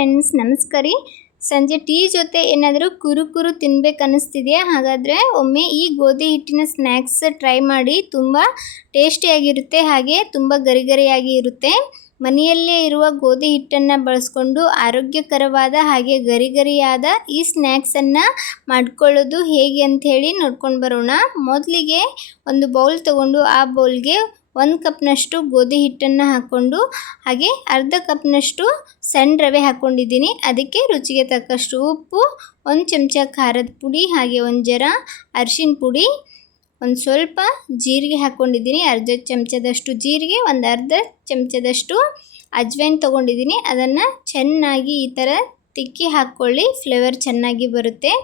Friends, ನಮಸ್ಕಾರ ರೀ. ಸಂಜೆ ಟೀ ಜೊತೆ ಏನಾದರೂ ಕುರು ತಿನ್ಬೇಕು ಅನ್ನಿಸ್ತಿದೆಯಾ? ಹಾಗಾದರೆ ಒಮ್ಮೆ ಈ ಗೋಧಿ ಹಿಟ್ಟಿನ ಸ್ನ್ಯಾಕ್ಸ್ ಟ್ರೈ ಮಾಡಿ. ತುಂಬ ಟೇಸ್ಟಿಯಾಗಿರುತ್ತೆ, ಹಾಗೆ ತುಂಬ ಗರಿಗರಿಯಾಗಿ ಇರುತ್ತೆ. ಮನೆಯಲ್ಲೇ ಇರುವ ಗೋಧಿ ಹಿಟ್ಟನ್ನು ಬಳಸ್ಕೊಂಡು ಆರೋಗ್ಯಕರವಾದ ಹಾಗೆ ಗರಿಗರಿಯಾದ ಈ ಸ್ನ್ಯಾಕ್ಸನ್ನು ಮಾಡ್ಕೊಳ್ಳೋದು ಹೇಗೆ ಅಂಥೇಳಿ ನೋಡ್ಕೊಂಡು ಬರೋಣ. ಮೊದಲಿಗೆ ಒಂದು ಬೌಲ್ ತೊಗೊಂಡು ಆ ಬೌಲ್ಗೆ 1 ಕಪ್ನಷ್ಟು ಗೋಧಿ ಹಿಟ್ಟನ್ನು ಹಾಕ್ಕೊಂಡು ಹಾಗೆ ಅರ್ಧ ಕಪ್ನಷ್ಟು ಸಣ್ಣ ರವೆ ಹಾಕ್ಕೊಂಡಿದ್ದೀನಿ. ಅದಕ್ಕೆ ರುಚಿಗೆ ತಕ್ಕಷ್ಟು ಉಪ್ಪು, 1 ಚಮಚ ಖಾರದ ಪುಡಿ, ಹಾಗೆ 1 ಜರ ಅರಿಶಿನ ಪುಡಿ, ಒಂದು ಸ್ವಲ್ಪ ಜೀರಿಗೆ ಹಾಕ್ಕೊಂಡಿದ್ದೀನಿ. ಅರ್ಧ ಚಮಚದಷ್ಟು ಜೀರಿಗೆ, ಒಂದು ಅರ್ಧ ಚಮಚದಷ್ಟು ಅಜ್ವೈನ್ ತೊಗೊಂಡಿದ್ದೀನಿ. ಅದನ್ನು ಚೆನ್ನಾಗಿ ಈ ಥರ ತಿಕ್ಕಿ ಹಾಕ್ಕೊಳ್ಳಿ, ಫ್ಲೇವರ್ ಚೆನ್ನಾಗಿ ಬರುತ್ತೆ.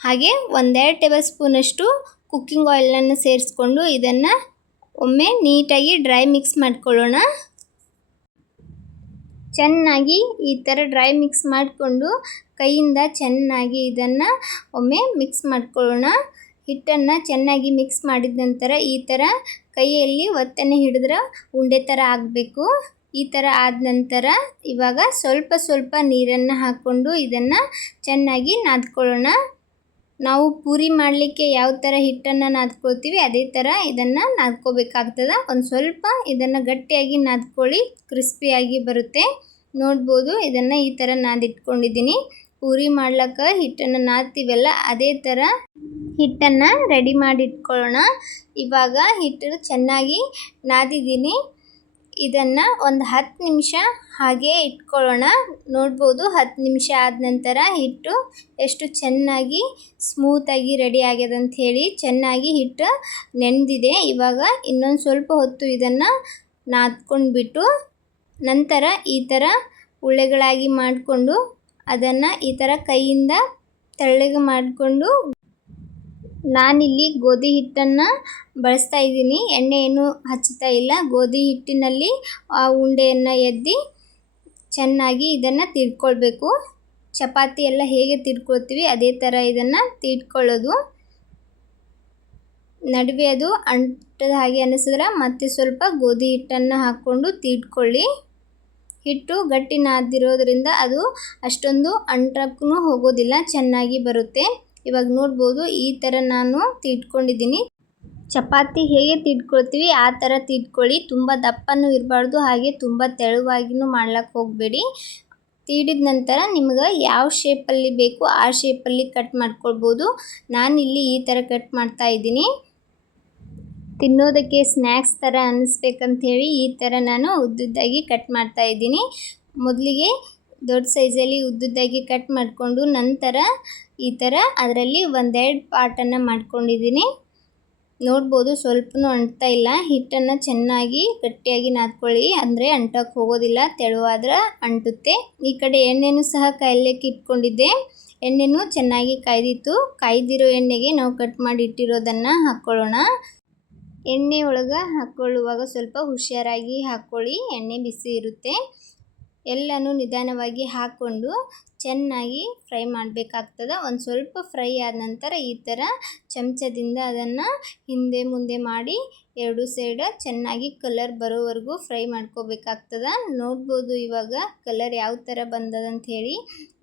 ಹಾಗೆ 1-2 ಟೇಬಲ್ ಸ್ಪೂನಷ್ಟು ಕುಕ್ಕಿಂಗ್ ಆಯಿಲನ್ನು ಸೇರಿಸ್ಕೊಂಡು ಇದನ್ನು ಒಮ್ಮೆ ನೀಟಾಗಿ ಡ್ರೈ ಮಿಕ್ಸ್ ಮಾಡ್ಕೊಳ್ಳೋಣ. ಚೆನ್ನಾಗಿ ಈ ಥರ ಡ್ರೈ ಮಿಕ್ಸ್ ಮಾಡಿಕೊಂಡು ಕೈಯಿಂದ ಚೆನ್ನಾಗಿ ಇದನ್ನು ಒಮ್ಮೆ ಮಿಕ್ಸ್ ಮಾಡ್ಕೊಳ್ಳೋಣ. ಹಿಟ್ಟನ್ನು ಚೆನ್ನಾಗಿ ಮಿಕ್ಸ್ ಮಾಡಿದ ನಂತರ ಈ ಥರ ಕೈಯಲ್ಲಿ ಒತ್ತನೆ ಹಿಡಿದ್ರೆ ಉಂಡೆ ಥರ ಆಗಬೇಕು. ಈ ಥರ ಆದ ನಂತರ ಇವಾಗ ಸ್ವಲ್ಪ ನೀರನ್ನು ಹಾಕ್ಕೊಂಡು ಇದನ್ನು ಚೆನ್ನಾಗಿ ನಾದ್ಕೊಳ್ಳೋಣ. ನಾವು ಪೂರಿ ಮಾಡಲಿಕ್ಕೆ ಯಾವ ಥರ ಹಿಟ್ಟನ್ನು ನಾದ್ಕೊಳ್ತೀವಿ ಅದೇ ಥರ ಇದನ್ನು ನಾದ್ಕೋಬೇಕಾಗ್ತದೆ. ಒಂದು ಸ್ವಲ್ಪ ಇದನ್ನು ಗಟ್ಟಿಯಾಗಿ ನಾದ್ಕೊಳ್ಳಿ, ಕ್ರಿಸ್ಪಿಯಾಗಿ ಬರುತ್ತೆ. ನೋಡ್ಬೋದು, ಇದನ್ನು ಈ ಥರ ನಾದಿಟ್ಕೊಂಡಿದ್ದೀನಿ. ಪೂರಿ ಮಾಡ್ಲಿಕ್ಕೆ ಹಿಟ್ಟನ್ನು ನಾದ್ತೀವಲ್ಲ ಅದೇ ಥರ ಹಿಟ್ಟನ್ನು ರೆಡಿ ಮಾಡಿ ಇಟ್ಕೊಳ್ಳೋಣ. ಇವಾಗ ಹಿಟ್ಟು ಚೆನ್ನಾಗಿ ನಾದಿದ್ದೀನಿ. ಇದನ್ನು ಒಂದು 10 ನಿಮಿಷ ಹಾಗೆ ಇಟ್ಕೊಳ್ಳೋಣ. ನೋಡ್ಬೋದು, 10 ನಿಮಿಷ ಆದ ನಂತರ ಹಿಟ್ಟು ಎಷ್ಟು ಚೆನ್ನಾಗಿ ಸ್ಮೂತಾಗಿ ರೆಡಿ ಆಗ್ಯದ ಅಂತ ಹೇಳಿ. ಚೆನ್ನಾಗಿ ಹಿಟ್ಟು ನೆನೆದಿದೆ. ಇವಾಗ ಇನ್ನೊಂದು ಸ್ವಲ್ಪ ಹೊತ್ತು ಇದನ್ನು ನಾದ್ಕೊಂಡ್ಬಿಟ್ಟು ನಂತರ ಈ ಥರ ಉಳ್ಳೆಗಳಾಗಿ ಮಾಡಿಕೊಂಡು ಅದನ್ನು ಈ ಥರ ಕೈಯಿಂದ ತೆಳ್ಳಗೆ ಮಾಡಿಕೊಂಡು, ನಾನಿಲ್ಲಿ ಗೋಧಿ ಹಿಟ್ಟನ್ನು ಬಳಸ್ತಾ ಇದ್ದೀನಿ, ಎಣ್ಣೆ ಏನು ಹಚ್ಚುತ್ತಾ ಇಲ್ಲ. ಗೋಧಿ ಹಿಟ್ಟಿನಲ್ಲಿ ಆ ಉಂಡೆಯನ್ನು ಎದ್ದಿ ಚೆನ್ನಾಗಿ ಇದನ್ನು ತಿಡ್ಕೊಳ್ಬೇಕು. ಚಪಾತಿ ಎಲ್ಲ ಹೇಗೆ ತಿಡ್ಕೊಳ್ತೀವಿ ಅದೇ ಥರ ಇದನ್ನು ತಿಡ್ಕೊಳ್ಳೋದು. ನಡುವೆ ಅದು ಅಂಟದ ಹಾಗೆ ಅನಿಸಿದ್ರೆ ಮತ್ತೆ ಸ್ವಲ್ಪ ಗೋಧಿ ಹಿಟ್ಟನ್ನು ಹಾಕ್ಕೊಂಡು ತಿಡ್ಕೊಳ್ಳಿ. ಹಿಟ್ಟು ಗಟ್ಟಿ ನಾದಿರೋದ್ರಿಂದ ಅದು ಅಷ್ಟೊಂದು ಅಂಟಕ್ಕೂ ಹೋಗೋದಿಲ್ಲ, ಚೆನ್ನಾಗಿ ಬರುತ್ತೆ. ಇವಾಗ ನೋಡ್ಬೋದು, ಈ ಥರ ನಾನು ತಿಡ್ಕೊಂಡಿದ್ದೀನಿ. ಚಪಾತಿ ಹೇಗೆ ತಿಡ್ಕೊಳ್ತೀವಿ ಆ ಥರ ತಿಡ್ಕೊಳ್ಳಿ. ತುಂಬ ದಪ್ಪನೂ ಇರಬಾರ್ದು, ಹಾಗೆ ತುಂಬ ತೆಳುವಾಗಿನೂ ಮಾಡ್ಲಿಕ್ಕೆ ಹೋಗಬೇಡಿ. ತೀಡಿದ ನಂತರ ನಿಮ್ಗೆ ಯಾವ ಶೇಪಲ್ಲಿ ಬೇಕು ಆ ಶೇಪಲ್ಲಿ ಕಟ್ ಮಾಡ್ಕೊಳ್ಬೋದು. ನಾನಿಲ್ಲಿ ಈ ಥರ ಕಟ್ ಮಾಡ್ತಾ ಇದ್ದೀನಿ. ತಿನ್ನೋದಕ್ಕೆ ಸ್ನ್ಯಾಕ್ಸ್ ಥರ ಅನ್ನಿಸ್ಬೇಕಂಥೇಳಿ ಈ ಥರ ನಾನು ಉದ್ದುದ್ದಾಗಿ ಕಟ್ ಮಾಡ್ತಾ ಇದ್ದೀನಿ. ಮೊದಲಿಗೆ ದೊಡ್ಡ ಸೈಜಲ್ಲಿ ಉದ್ದುದ್ದಾಗಿ ಕಟ್ ಮಾಡಿಕೊಂಡು ನಂತರ ಈ ಥರ ಅದರಲ್ಲಿ 1-2 ಪಾರ್ಟನ್ನು ಮಾಡ್ಕೊಂಡಿದ್ದೀನಿ. ನೋಡ್ಬೋದು, ಸ್ವಲ್ಪನೂ ಅಂಟ್ತಾ ಇಲ್ಲ. ಹಿಟ್ಟನ್ನು ಚೆನ್ನಾಗಿ ಗಟ್ಟಿಯಾಗಿ ನಾದ್ಕೊಳ್ಳಿ, ಅಂದರೆ ಅಂಟಕ್ಕೆ ಹೋಗೋದಿಲ್ಲ, ತೆಳುವಾದ್ರೆ ಅಂಟುತ್ತೆ. ಈ ಕಡೆ ಎಣ್ಣೆನೂ ಸಹ ಕಾಯ್ಲಿಕ್ಕೆ ಇಟ್ಕೊಂಡಿದ್ದೆ. ಎಣ್ಣೆನೂ ಚೆನ್ನಾಗಿ ಕಾಯ್ದಿತ್ತು. ಕಾಯ್ದಿರೋ ಎಣ್ಣೆಗೆ ನಾವು ಕಟ್ ಮಾಡಿ ಇಟ್ಟಿರೋದನ್ನು ಹಾಕ್ಕೊಳ್ಳೋಣ. ಎಣ್ಣೆ ಒಳಗೆ ಹಾಕ್ಕೊಳ್ಳುವಾಗ ಸ್ವಲ್ಪ ಹುಷಾರಾಗಿ ಹಾಕ್ಕೊಳ್ಳಿ, ಎಣ್ಣೆ ಬಿಸಿ ಇರುತ್ತೆ. ಎಲ್ಲನೂ ನಿಧಾನವಾಗಿ ಹಾಕ್ಕೊಂಡು ಚೆನ್ನಾಗಿ ಫ್ರೈ ಮಾಡಬೇಕಾಗ್ತದೆ. ಒಂದು ಸ್ವಲ್ಪ ಫ್ರೈ ಆದ ನಂತರ ಈ ಥರ ಚಮಚದಿಂದ ಅದನ್ನು ಹಿಂದೆ ಮುಂದೆ ಮಾಡಿ 2 ಸೈಡ್ ಚೆನ್ನಾಗಿ ಕಲರ್ ಬರೋವರೆಗೂ ಫ್ರೈ ಮಾಡ್ಕೋಬೇಕಾಗ್ತದೆ. ನೋಡ್ಬೋದು ಇವಾಗ ಕಲರ್ ಯಾವ ಥರ ಬಂದದಂತ ಹೇಳಿ.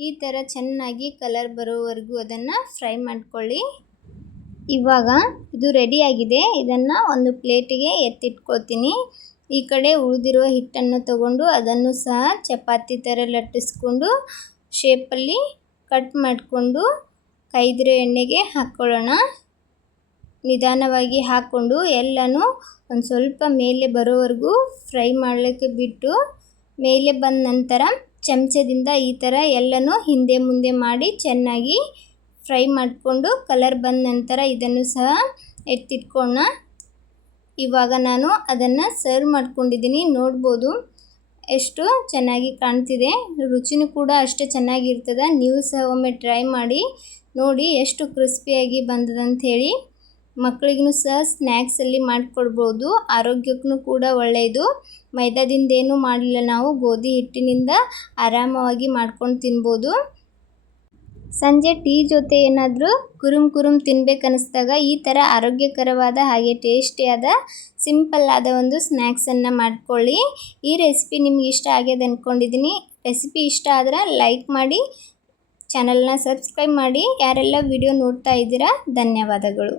ಈ ಥರ ಚೆನ್ನಾಗಿ ಕಲರ್ ಬರೋವರೆಗೂ ಅದನ್ನು ಫ್ರೈ ಮಾಡ್ಕೊಳ್ಳಿ. ಇವಾಗ ಇದು ರೆಡಿಯಾಗಿದೆ. ಇದನ್ನು ಒಂದು ಪ್ಲೇಟಿಗೆ ಎತ್ತಿಟ್ಕೊಳ್ತೀನಿ. ಈ ಕಡೆ ಉಳಿದಿರುವ ಹಿಟ್ಟನ್ನು ತಗೊಂಡು ಅದನ್ನು ಸಹ ಚಪಾತಿ ಥರ ಲಟ್ಟಿಸ್ಕೊಂಡು ಶೇಪಲ್ಲಿ ಕಟ್ ಮಾಡಿಕೊಂಡು ಕಾಯ್ದಿರೋ ಎಣ್ಣೆಗೆ ಹಾಕ್ಕೊಳ್ಳೋಣ. ನಿಧಾನವಾಗಿ ಹಾಕ್ಕೊಂಡು ಎಲ್ಲನೂ ಒಂದು ಸ್ವಲ್ಪ ಮೇಲೆ ಬರೋವರೆಗೂ ಫ್ರೈ ಮಾಡಲಿಕ್ಕೆ ಬಿಟ್ಟು, ಮೇಲೆ ಬಂದ ನಂತರ ಚಮಚದಿಂದ ಈ ಥರ ಎಲ್ಲನೂ ಹಿಂದೆ ಮುಂದೆ ಮಾಡಿ ಚೆನ್ನಾಗಿ ಫ್ರೈ ಮಾಡಿಕೊಂಡು ಕಲರ್ ಬಂದ ನಂತರ ಇದನ್ನು ಸಹ ಎತ್ತಿಟ್ಕೊಳ್ಳೋಣ. ಇವಾಗ ನಾನು ಅದನ್ನು ಸರ್ವ್ ಮಾಡ್ಕೊಂಡಿದ್ದೀನಿ. ನೋಡ್ಬೋದು ಎಷ್ಟು ಚೆನ್ನಾಗಿ ಕಾಣ್ತಿದೆ. ರುಚಿನೂ ಕೂಡ ಅಷ್ಟೇ ಚೆನ್ನಾಗಿರ್ತದೆ. ನೀವು ಸಹ ಒಮ್ಮೆ ಟ್ರೈ ಮಾಡಿ ನೋಡಿ ಎಷ್ಟು ಕ್ರಿಸ್ಪಿಯಾಗಿ ಬಂದದಂಥೇಳಿ. ಮಕ್ಕಳಿಗೂ ಸಹ ಸ್ನ್ಯಾಕ್ಸಲ್ಲಿ ಮಾಡಿಕೊಡ್ಬೋದು, ಆರೋಗ್ಯಕ್ಕೂ ಕೂಡ ಒಳ್ಳೆಯದು. ಮೈದಾದಿಂದೇನೂ ಮಾಡಲಿಲ್ಲ, ನಾವು ಗೋಧಿ ಹಿಟ್ಟಿನಿಂದ ಆರಾಮವಾಗಿ ಮಾಡ್ಕೊಂಡು ತಿನ್ಬೋದು. ಸಂಜೆ ಟೀ ಜೊತೆ ಏನಾದರೂ ಕುರುಮ್ ತಿನ್ಬೇಕನ್ನಿಸ್ದಾಗ ಈ ಥರ ಆರೋಗ್ಯಕರವಾದ ಹಾಗೆ ಟೇಸ್ಟಿಯಾದ ಸಿಂಪಲ್ ಆದ ಒಂದು ಸ್ನ್ಯಾಕ್ಸನ್ನು ಮಾಡ್ಕೊಳ್ಳಿ. ಈ ರೆಸಿಪಿ ನಿಮ್ಗೆ ಇಷ್ಟ ಆಗ್ಯದ ಅಂದ್ಕೊಂಡಿದ್ದೀನಿ. ರೆಸಿಪಿ ಇಷ್ಟ ಆದ್ರೆ ಲೈಕ್ ಮಾಡಿ, ಚಾನಲ್ನ ಸಬ್ಸ್ಕ್ರೈಬ್ ಮಾಡಿ. ಯಾರೆಲ್ಲ ವಿಡಿಯೋ ನೋಡ್ತಾ ಇದ್ದೀರಾ ಧನ್ಯವಾದಗಳು.